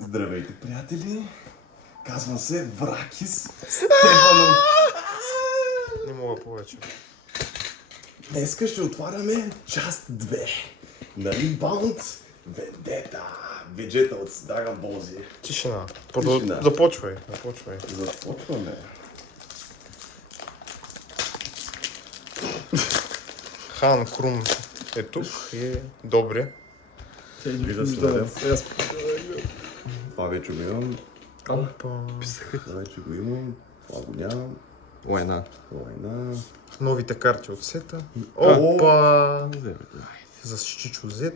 Здравейте, приятели! Казвам се Вракис Стефанов. Не мога повече. Днеска ще отваряме част 2 на Rebound Vendetta. Веджета от Dragon Ball Z. Тишина. Тишина. Започвай. Започваме. Хан Крум е тук и добре. Вижда следя. Това вече го имам. Опа. Това вече го имам. Това го нямам. Лайна. Новите карти от сета. Опа. За Чичо Z.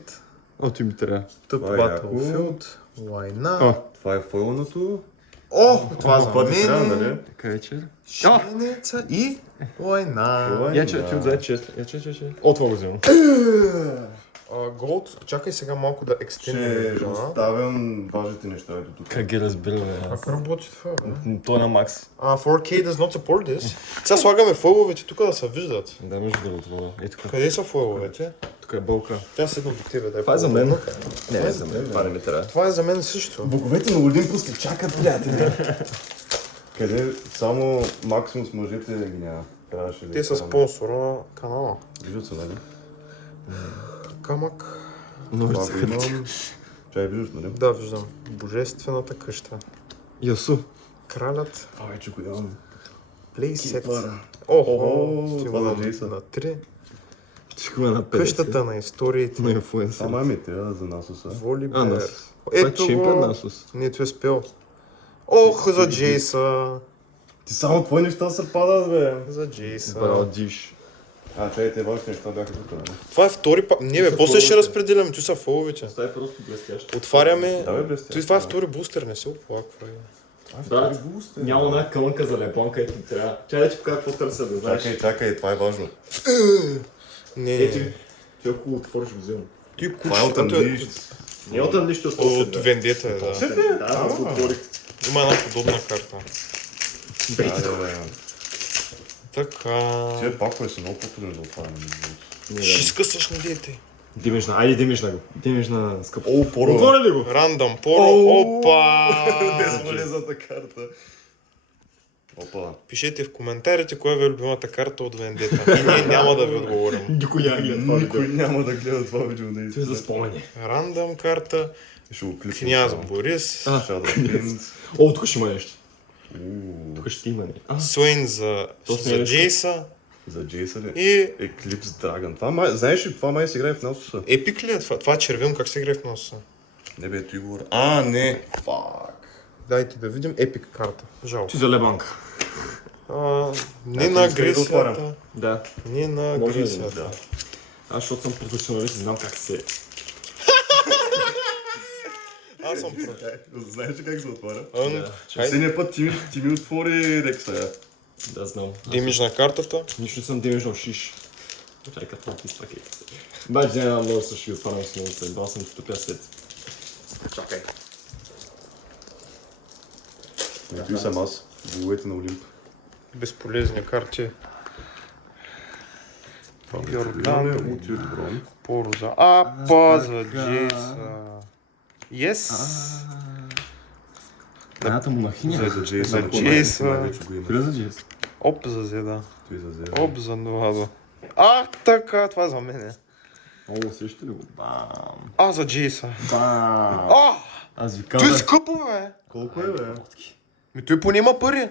О, ти ми трябва. Тъп Това е яко. Battlefield. Лайна. Това е фойлното. О, това за Това ти трябва, мен. нали? Така вечер. Шинеца и лайна. Я че ти отзад чест. Я че. О, това го вземам. Голд, чакай сега малко да екстендим. Ще оставям важните неща ето тук. Как ги разбира, бе. Как работи това, бе? Той е на макс. 4K does not support this. Сега слагаме фойловете тук да се виждат. Да, между другото, да. Ето тук. Къде са фойловете? Тук е бълка. Тя седна до тебе, дай. Това е за мен. Не, Не, за мен. Това не ми трябва. Това е за мен също. Боговете на Олимпус те чакат, приятели. Къде само максимум с мъжете ги няма. Трябваше да Те са изкараме. спонсора на канала. Виждат се, нали? Камък. Но Това ще го имам. Чай, виждаш, нали? Да, виждам. Божествената къща. Ясу. Кралят. Това вече го имам. Плейсет. Кипъра. Охо, това за Джейсън. на 3. Всичко е на 50. Къщата на историите. на инфлуенсър. Сама ми трябва за Насуса. Волибер. Насус. Това е Ето чемпион го. Насус. Не, това е спел. Ох, за Джейса. Ти само твои неща се падат, бе. За Джейса. Браво, дивш. Чай, те вашите неща бяха тук, нали? Това е втори път. Не, бе, са после ще фоловете. разпределяме. Tu са фоловете. Това е просто блестящо. Отваряме. Да, бе, блестящо. Това е втори бустер, не се оплаквай. Брат, няма една кълънка за лепон, където ти трябва. Чай да ти покажа какво търся, да знаеш. Чакай, това е важно. Не, Ето, ти ако отвориш го вземам. ти куш. Това е от Unleashed. Не от нищо От Вендета е, да. Да, аз го отворих. Има една подобна карта. Бейте. Така. Тия пакове са много по-трудни за отваряне. Ще скъсаш на дете. Димежна, айде димежна го. Димежна скъпо. О, поро. Отворя ли го? Рандъм поро. Опа! Безполезната карта. Опа. Пишете в коментарите коя ви е любимата карта от Вендета. И ние няма да ви отговорим. Никой няма гледа това Никой видео. няма да гледа това видео Това е наистина. за спомени. Рандъм карта. Ще го кликнем. Княз само. Борис. Shadow Prince. О, тук ще има нещо. Уу, Тук ще има нещо. Суейн за Джейса. За Джейса ли? И Eclipse Dragon. Това май, знаеш ли, това май се играе в Насуса. Епик ли е това? Това е червено, как се играе в носа? Не бе, ти говоря. Не. Фак. Дайте да видим епик карта. Жалко. Ти за лебанка. Не Ето, на искай да отварям. агресията. Да. Не на Може ли? агресията. Да. Аз, защото съм професионалист и знам как се... Аз съм Знаеш ли как се отваря? Да. Последния път ти ми отвори Рекса. Да, знам. Имидж на картата. Нищо не съм демежнал шиш. Чай като ти спаки. Бач, взема много също и отварям с много се. Бал съм ти топя свет. Чакай. Ето съм аз. Боговете на Олимп. Безполезни карти. Имаме Йордан. от Юрброн. Поро за Апа, за Джейса. Yes. Едната монахиня. За Джейса. За Джейса. Вече го има. Къде за Джейс? Оп за Зеда. Той за Зера. Оп за Новадо. Така, това е за мене. О, усещате ли го? Бам. За Джейса. Бам. Аз ви Той е казах. скъпо, бе. Колко е, бе? Той поне има пари.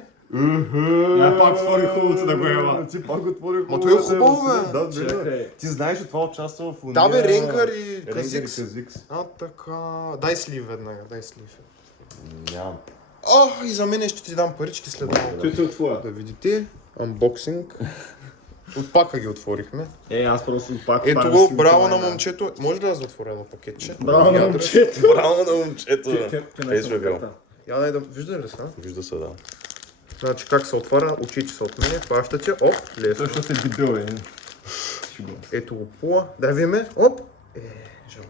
Я пак отвори хубавото да го ема. Ти пак отвори Ма той е хубаво, бе. Да, бе. Чакай. Ти знаеш, че това участва в уния... Да, бе, Ренкър и Ренкър и Казикс. Казикс. Така. Дай слив веднага, дай слив. Нямам. И за мен ще ти дам парички след малко. Той те отворя. Да видите. Unboxing. От пака ги отворихме. Аз просто пак... Ето го, браво на момчето. Може ли аз да отворя едно пакетче? Браво на момчето. Браво на момчето, бе. Ей, сме бил. Я дай да... Вижда ли са? Вижда се, да. Значи как се отваря, очите са от мене, хващате, лесно. Той ще се бидил, бе. Ето го пула, да видиме, жалко.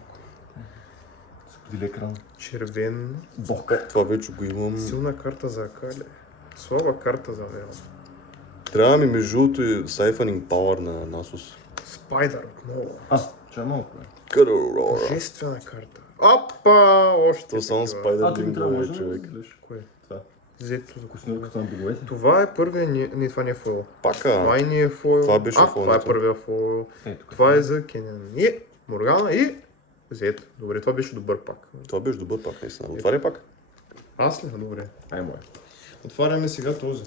Сподели екран. Червен, Бог. Това вече го имам. силна карта за Акале. Слаба карта за Вел. Трябва ми между другото и Siphoning Power на Nasus. Спайдър отново. Чай малко, бе. Къророра. Божествена карта. Опа! Още То само такива. Спайдер ти ми Бинго трябва е, може да човек. разделиш. Кое? Това. Зето. Костенурката на боговете. Това е първия, не, това не е фойл. Пака. Това и не е фойл. Това беше това е фойлното. първия фойл. Ето. Това е за Кенен. И Моргана и Зето. Добре, това беше добър пак. Това беше добър пак, наистина. Отваряй пак. Аз ли? Добре. Ай, мое. Отваряме сега този.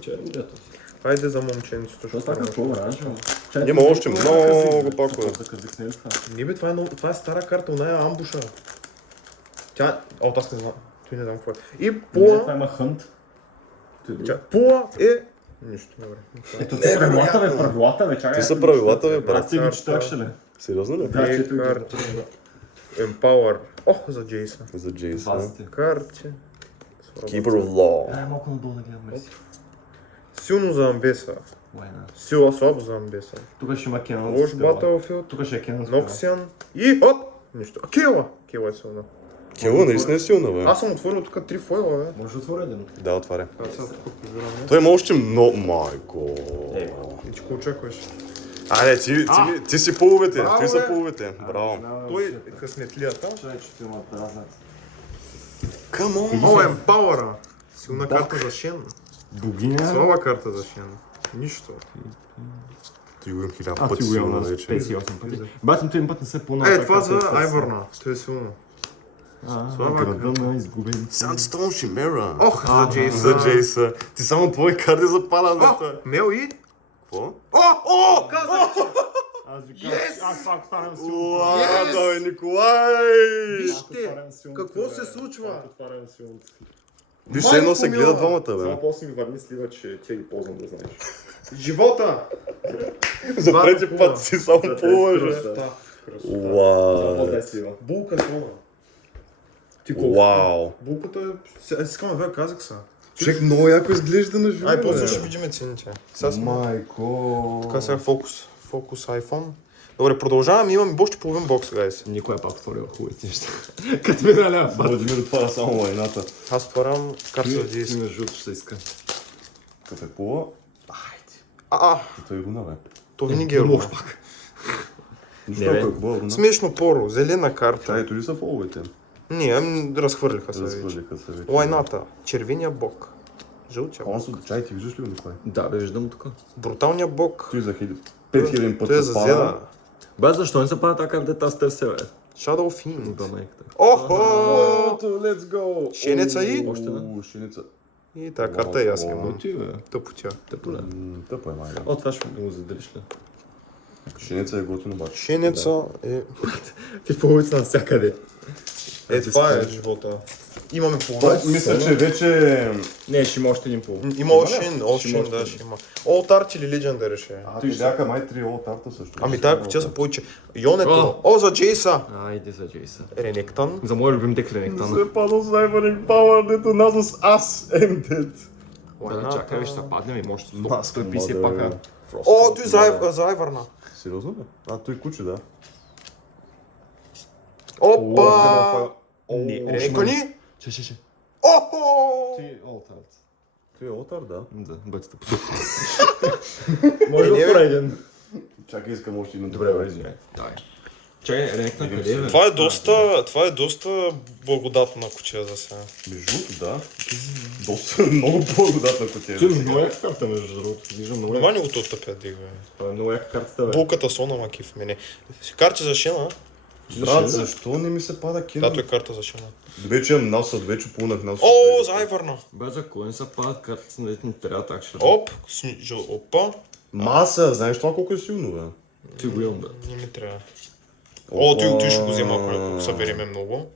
Черно дето. Хайде за момченцето. Това е какво оранжево? Има още много пакове. Заказик не е това. Не бе, това е стара карта, она е амбуша. Тя... О, аз не знам. Той не знам какво е. И Това Пула... има хънт. Пула е... Нищо, добре. Ето те правилата, бе, чакай. Ти са правилата, бе, Аз брат. ти ги четах, ще ли? Сериозно ли? Да, чето ги. карти. Empower. О, за Джейса. За Джейсон. Вазите. Карти. Keeper of Law. Ай, малко надолу да гледам, мерси. Силно за Амбеса. Война. Сила слабо за Амбеса. Тук ще има Кенън. Лош Battlefield. Тук ще е Кенън. Ноксиан. И оп! Нищо. Кела! Кела е силна. Кела наистина е силна, бе. Аз съм отворил тук 3 фойла, бе. Може да отворя един. Да, отваря. Аз сега тук прибирам. Той има още много... Майко. И ти какво очакваш? Айде, ти си половете. Браво, Ти са бе. половете. Браво. Той е късметлията. Чай, че ти има празнац. Come on. О, Емпауъра! Силна карта за Шен. Богиня. Слаба карта за Шен. Нищо. Ти го имам хиляда А, пъти ти го имам силна на вече. 58 пъти. Батин той им път не се пълна. Е, това за Айвърна. Той е силно. Слава Града на изгубени. Sandstone Chimera. Ох, за Джейса. За Джейса. Ти само твои карти западат на О, това. Мел и... Какво? О, казах! Аз ви казвам, аз пак станам силно. Уа, бе, Николай! Вижте, какво се случва? Отварям силното си. Виж, все едно се Майко гледат мила. двамата, бе. Само после ми върни слива, че тя ги ползвам да знаеш. Живота! За трети Двата път си само полъжа. Красота. Само Уау. после слива. Булка силна. Ти колко? Уау. Булката е... Аз искам да видя казакса. Човек много яко изглежда на живо. Ай, после ще видим цените. Сега сме... Майко. Тук сега фокус. Фокус iPhone. Добре, продължаваме. Имаме още половин бокс, гайс. Никой е пак отворил хубавите неща. Като ми налява фат. Владимир отваря само лайната. Аз отварям карта за Ти Джейс. ми жълто ще иска. Кафе пола. Той руна, бе. То винаги е руна. Нищо Не, бе. ако е хубава руна. Смешно поро. Зелена карта. Ето ли са фоловете? Не, разхвърлиха се вече. Разхвърлиха се вече. Лайната. Червения бок. Жълтия бок. Консул, чай, ти виждаш ли го, Николай? Да, бе, виждам тук. Бруталния бок. Той за 5000 път Той е се за пада. Зеда. Бе, защо не се пада така кардета с търся, бе? Shadow Fiend. Да, майката. Охо! Let's go! Шенеца и? Още една? Шенеца. И тази карта и аз имам. Ти, бе. Тъпотя. Тъпо, да. Тъпо е, майга. О, това ще го заделиш ли? Шенеца е готино обаче. Шенеца е... Ти половица навсякъде. Това е живота. Имаме половина. Мисля, че вече... Не, ще има още един пол. Има Ocean, Ще има Ocean, да, още. ще има. Old Art или Legendary ще е. Той бяха май 3 олтарта също. Ами тая кутия са повече. Йонето. О, за Джейса. Айде за Джейса. Ренектан. За моя любим дек Ренектан. Се падал с Айваринг Пауър, дето нас с ас ended. Да, чакай, виж, ще паднем и може Маска, 150 модер. пака. О, той за Айварна. Сериозно ли? А, той куче, да. Опа! Не, Ренекани. Ще. Охо! Ти олтарт. Той е олтар, да. Да, бъдете по Може да не, бе. отворя един. Чакай, искам още един. Добре, бе, извиняй. Давай. Чакай, Ренектан къде е, бе? Това е доста благодатна кутия за сега. Между другото, да. Доста много благодатна кутия. Ти много яка карта, между другото. Виждам много Това яка. не го тъпя дига. Това е много яка картата, бе. Булката сона маки в мене. Карти за Шена. Брат, защо не ми се пада кино? Тато е карта за Шена. Вече имам насъд, вече пълнах насъд. О, за Айварна. Бе, за кой не са падат картите, на дете ни трябва так ще. Оп, опа. Маса, знаеш това колко е силно, бе? Ти го имам, да. Не ми трябва. О, той ще го взема, ако събереме много.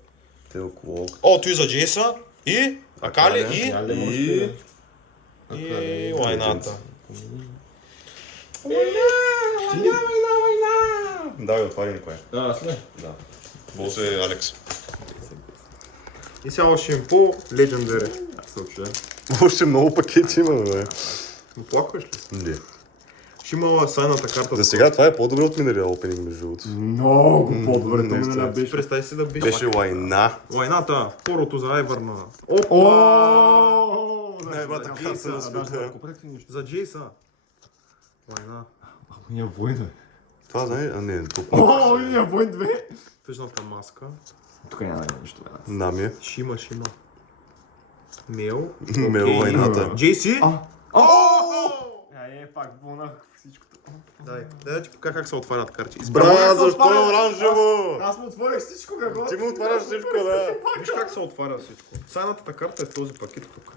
Телклок. О, той за Джейса. И Акали и... И лайната. Да, отваря Николай. Аз ли? Да. После Алекс. И сега още им по Legendary. Аз се очуя. Още много пакети имаме, бе. Оплакваш ли се? Не. Ще има сайната карта. За сега това е по-добре от миналия опенинг, между другото. Много по-добре, това наистина. не беше. Представи си да беше. Беше лайна. Лайната. Второто за Айварна. Опа! Ооо! Най-бата карта на света. За Джейса. Лайна. Уния войн, бе. Това знаеш? А не, тук. О, уния войн 2! Тъжната маска. Тук няма нищо, бе. Нами. Шима. Мел. Мел Окей. войната. JC. Пак вълнах всичкото. Дай да ти покажа как се отварят карти. Брат, защо е оранжево? Аз му отворих всичко, какво? Ти му отваряш всичко, да. Виж как се отваря всичко. Сайната карта е в този пакет тук.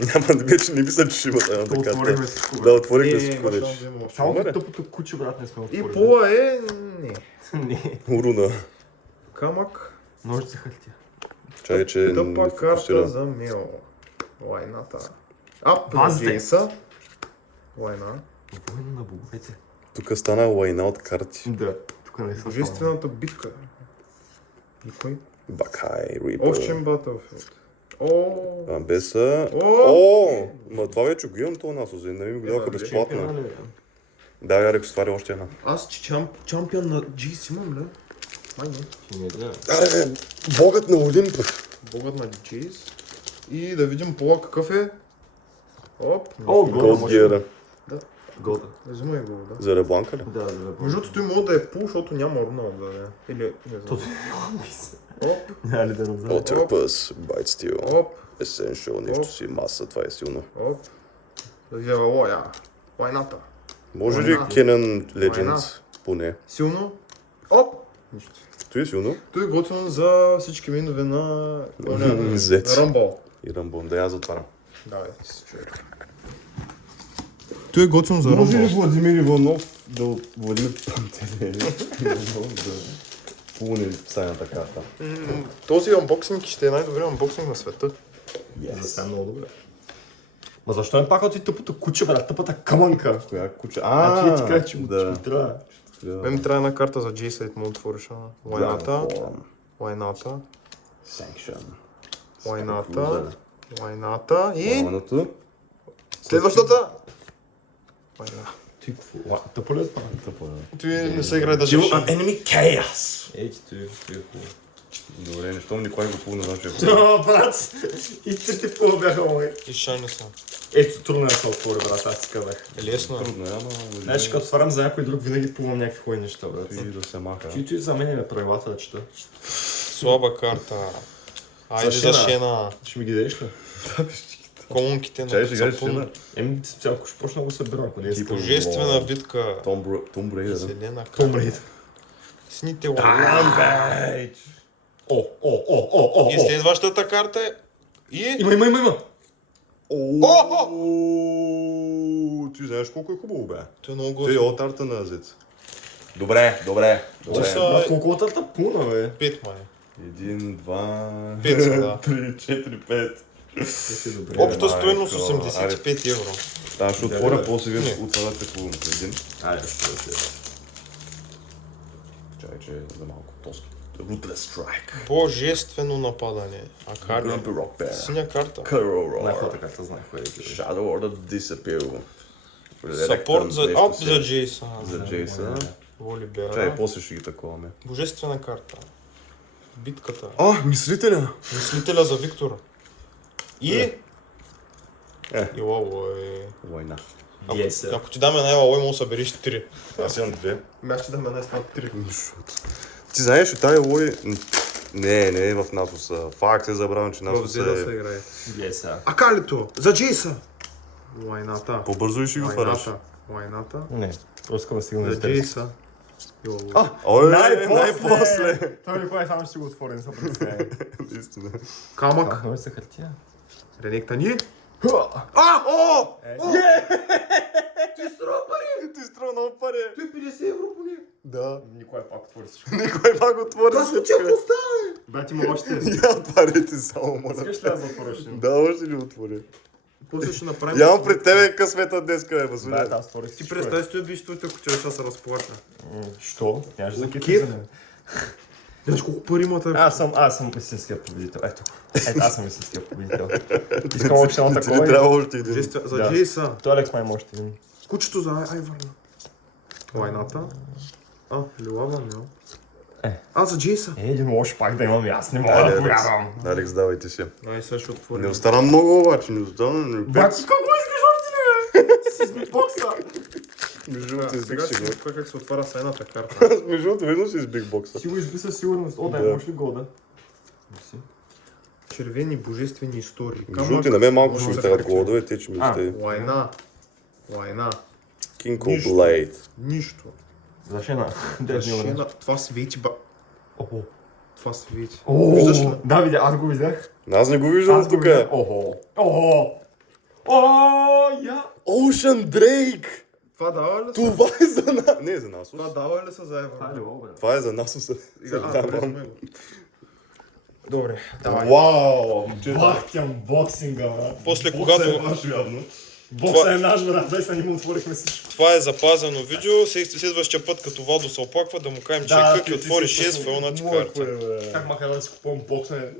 Няма, вече не мисля, че ще има едната карта. Отворихме всичко, Да, бе. отворихме всичко баща вече. взема още. Само Добре. тъпото куче, брат, не сме И отворили. пола е... Не. Не. Уруна. Камък. Ножица хартия. Чай, че Тъпа не карта фокусира. за Мел. Лайната. Ап Вас за де. Джейса. Лайна. Война на боговете. Тук стана лайна от карти. Да, тук не са. Божествената битка. Никой. Бакай, Рипо. Ocean Battlefield. О, Амбеса. О! О! Ма това вече го имам това насози. Не ми го даваха безплатно. Да, Ярек, ствари още една. аз чампион на Джейс имам ли? Май не. Не, да. Аре, богът на Олимп. Богът на Джейс. И да видим пола какъв е. Оп. О, Голд гиера. Голда. Взимай го, да. За Ребланка ли? Да, да. Между другото, той може да е пул, защото няма Роналдо, да е. Или, не знам. Оп, Няма ли да разбера? Отерпъс, Байт Стил. оп, Essential, нещо си маса, това е силно. оп. Да взема лоя. Лайната. Може ли Война. Кенън Война. Legends поне? Силно. Оп. Нищо. Той е силно. Той е готвен за всички минове на... Зец. Рамбъл. И Рамбон, да я затварям. Давай, ти се чуя. Той е готвен за Рамбъл. Владимир Иванов да Владимир Пантелеев да пълни сайната карта? Този анбоксинг ще е най-добрият анбоксинг на света. За сега много добре. Ма защо не пак от и тъпото куче, брат? Тъпата камънка. Коя куча? А, ти кажа, че му да. трябва. Мен ми трябва една карта за Джейса, да му отвориш. Лайната. Ground Лайната. form. Sanction. Лайната. Лайната и... Лайното. Следващата! Лайна. Ти какво? Тъпо ли е това? Тъпо, да. Той не се играе даже. enemy chaos. Ей, ти той е хубаво. Добре, не щом Николай го пълна, значи е О, брат! И трите какво бяха мои. И шайна са. Ето, трудно е да се отвори, брат, аз ти казах. Лесно е. трудно, ама... Знаеш, като отварям за някой друг, винаги плувам някакви хубави неща, брат. И да се маха. Чуйто и за мен е правилата да чета. Слаба карта. Айде За за Шена. Шена. Ще ми ги дадеш ли? Комунките на Чай, ще кажеш Сапун. Шена. Еми, цялко ще почна да го събирам, ако не е Типа, Божествена битка. Tomb Raider. Зелена Том карта. Рейд. Сните лайна. Рамбейдж! О! И следващата карта е... И... Има! Ти знаеш колко е хубаво, бе. Той е много Той е готин. от арта на Зец. Добре. Това са Брат, колко от тъпуна, бе? 5 май. 1, 2, 5 са, да. 3, 4, 5. Обща Добре, стойност това, 85 евро. Аз ще Да, отворя, да. после вие Не. отваряте по един. Айде, ще. Чай, че за малко тоски. Ruthless Strike. Божествено нападане. Акали. Grumpy Rock Bear. Синя карта. Curl Най-хубавата Roar. карта знае кое е. Shadow Order Disappeal. Сапорт за... Нещо Оп, си. за Джейса. За Джейса. Воли Чай, Бера. после ще ги таковаме. Божествена карта. Битката. Мислителя! Мислителя за Виктора. И... Е. И лалой. Война. Ако ти дам една лалой, му събереш 3. Аз имам две. Аз ще дам една с 3. Ти знаеш, че тая лой... Не е в Насоса. Факт е забравен, че Насоса е... играе. Джейса. Акалито! За Джейса! Лайната. По-бързо и ще го фараш. Лайната. Не, просто искам да стигна За Джейса. И лалой. Ой, най-после! Той Николай само ще го отвори, не се представя. Наистина. Камък. Много са хартия. Ренектани. О! Ти струва пари! Ти струва много пари. Той 50 евро по нея. Да. Николай пак отвори всичко. Никой пак отвори. Аз случай поставя! Брат, има още. Я парите само, моля. Искаш ли аз да отвориш? Да, още ли отвори? После ще направим... Явам пред тебе късмета днеска, бе, Брат, Василия. аз отворих Ти всичко. представи си, виж, той ако че ще се разплача. Що? Нямаше за Кеф? кефи за мен. Знаеш колко пари има тази? Аз съм истинският победител. Ето, аз съм истинският победител. Искам още едно Ти ли такова. трябва още един? За Да. Джейса. Той Алекс май има още един. Кучето за Айвърна. Лайната. Лилава, мил. За Джейса. Един лош пак да имам и аз не мога Айде, да Алекс. повярвам. Алекс, давайте си. Ай, сега ще Не отворим. остана много, обаче, не остана. Брат, какво искаш още ли, бе? Ти си с битбокса. Между другото, избих Сега си ще го. ви как се отваря сайната карта. Между другото, виждам си избих бокса. Си го изби със сигурност. О, да, Да. можеш ли голда? Червени божествени истории. Жути, на мен малко може ще ми да трябва се кодове, те че ми ще... Война. Война. Кинко Нищо. Блейд. Нищо. За шена. Шена, това свети, Охо. това свети. О, Виждаш ли? да, видя, аз го видях. Аз не го виждам Аз го тук. видях. Охо. Охо. О, я. Ocean Drake! Това дава ли са? Това е за нас. Не е за нас. Това дава ли са за Евро? Хайде, бе. Това е за нас. Добре, давай. Вау! Бахтям боксинга, брат. После Бокса когато... е ваш явно. Бокса е наш, брат. Дай са ни му отворихме всичко. Това е запазено видео. Следващия път, като Владо се оплаква, да му кажем, че как и отвори 6 файлната карта. Как маха да си купувам бокса? Това е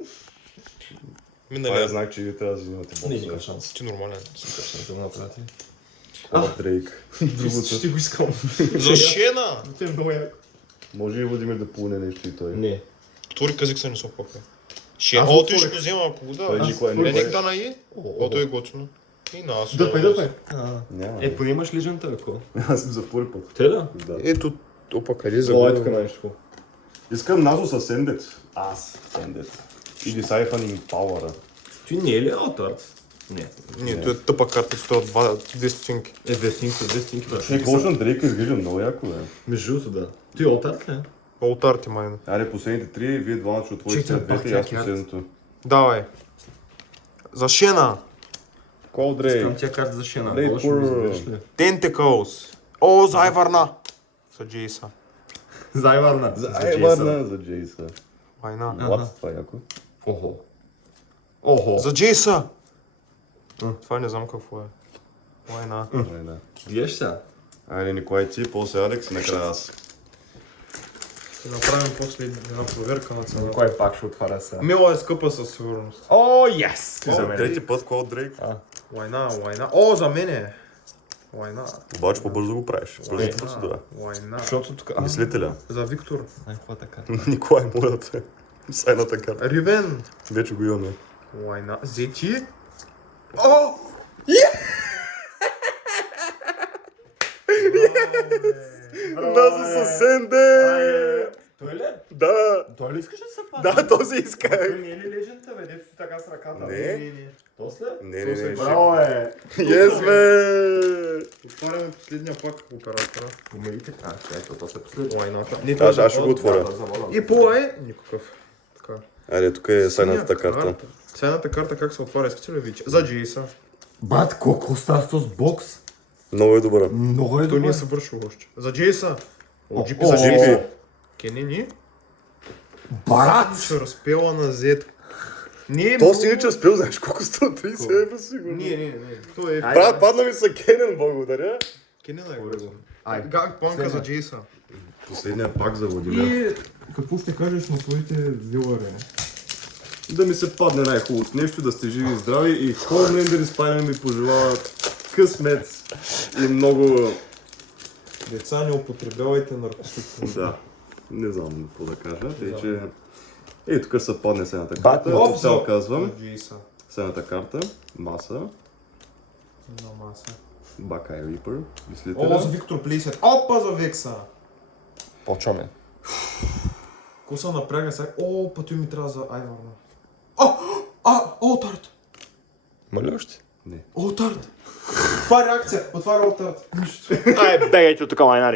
Миналия. знак, че ви трябва да взимате Не, никакъв бокса. шанс. Ти нормален. Никакъв шанс да го направите. О, Дрейк. Другото. Ще го искам. За шена! Те е много яко. Може и Владимир да пулне нещо и той. Не. Твори казик се не се оплаква. Шена. Аз О, той ще отворих. го взема, ако го Той да. никога Е, не нек е. да наи. О, той е готино. И нас. Дъпай, дъпай. Няма. Е, поне имаш лежента, ако. Аз съм за втори път. Те да? Да. Ето, опа, къде за Това е тук нещо. Искам Назо с Сендет. Аз Сендет. Или Сайфан Пауъра. Ти не е ли Аутарт? Не. Не, той е тъпа карта, стоят 2 стотинки. Е, 2 стинки, брат. Човек, Ocean Drake изглежда много яко, бе. Между другото, да. Ти Аутарт ли? Олтарти майна. Айде, последните 3, вие двамата ще отворите Чекай, след двете и бах, аз тя последното. Давай. За шена. Кол Искам Дрейк. тя карта за шена. Дрейк Долу ще ми Пур. изведеш ли? Tentacles. О, за Айварна. За Джейса. За Айварна. Айварна за Джейса. Война. What? Това е яко. Охо. Охо. За Джейса. Това не знам какво е. Война. Да. Гледаш сега? Айде, Николай ти, после Алекс и накрая аз. Ще направим после една проверка на цена. Кой пак ще отваря сега? Мила е скъпа със сигурност. О, yes! Ти за мен. Трети път Кол Дрейк. Война, война. О, за мене. Война. Обаче по-бързо го правиш. Бързата процедура. Война. Защото тук... Мислителя. За Виктор. Най-хвата карта. Николай, моята. Сайната карта. Ривен. Вече го имаме. Война. Зети. О! Назо с Сендет! Той ли? Да! Той ли искаш да се пада? Да, този исках. Той не е ли лежента, бе? Дето така с ръката? Не. То след? Не. Браво, е! Yes, бе! Отваряме последния пак оператора. Умерите? Чакай, то се последва. Войната. Аз ще го отворя. И по е никакъв. Така. Айде, тук е сайната карта. Сайната карта как се отваря? Искате ли да видите? За Джейса. Бат, колко става с този бокс? Много е добра. Много е Той не добре. е съвършил още. За Джейса. О, Джипи о, за о, Джейса. о. Кенени. Брат! Ще разпела на Z. Не е То много- си иначе спел, знаеш колко 130 евро сигурно. Не. То е... Брат, падна ми са Кенен, благодаря. Кенена е го. Ай, Гак планка за Джейса. Последния пак за Владимир. И какво ще кажеш на своите вилари? Да ми се падне най-хубавото нещо, да сте живи и здрави и Homelander и Spider-Man ми пожелават късмет и много... Деца, не употребявайте наркотици. Да, не знам какво да кажа, тъй че... Ей, тук се падне следната Бат, карта. оп, От цял за- казвам, За Джейса. следната карта, маса, На маса. Бакай Рипър, О, за мислителя. Виктор Плейсет. Опа, за Векса. Почваме. Ко се напряга сега? О, пъти ми трябва за Айварна. Олтарт. Моля още? Не. Олтарт. Това е реакция. Отваря Олтарт. Нищо. Ай, бегайте от тук, майнари!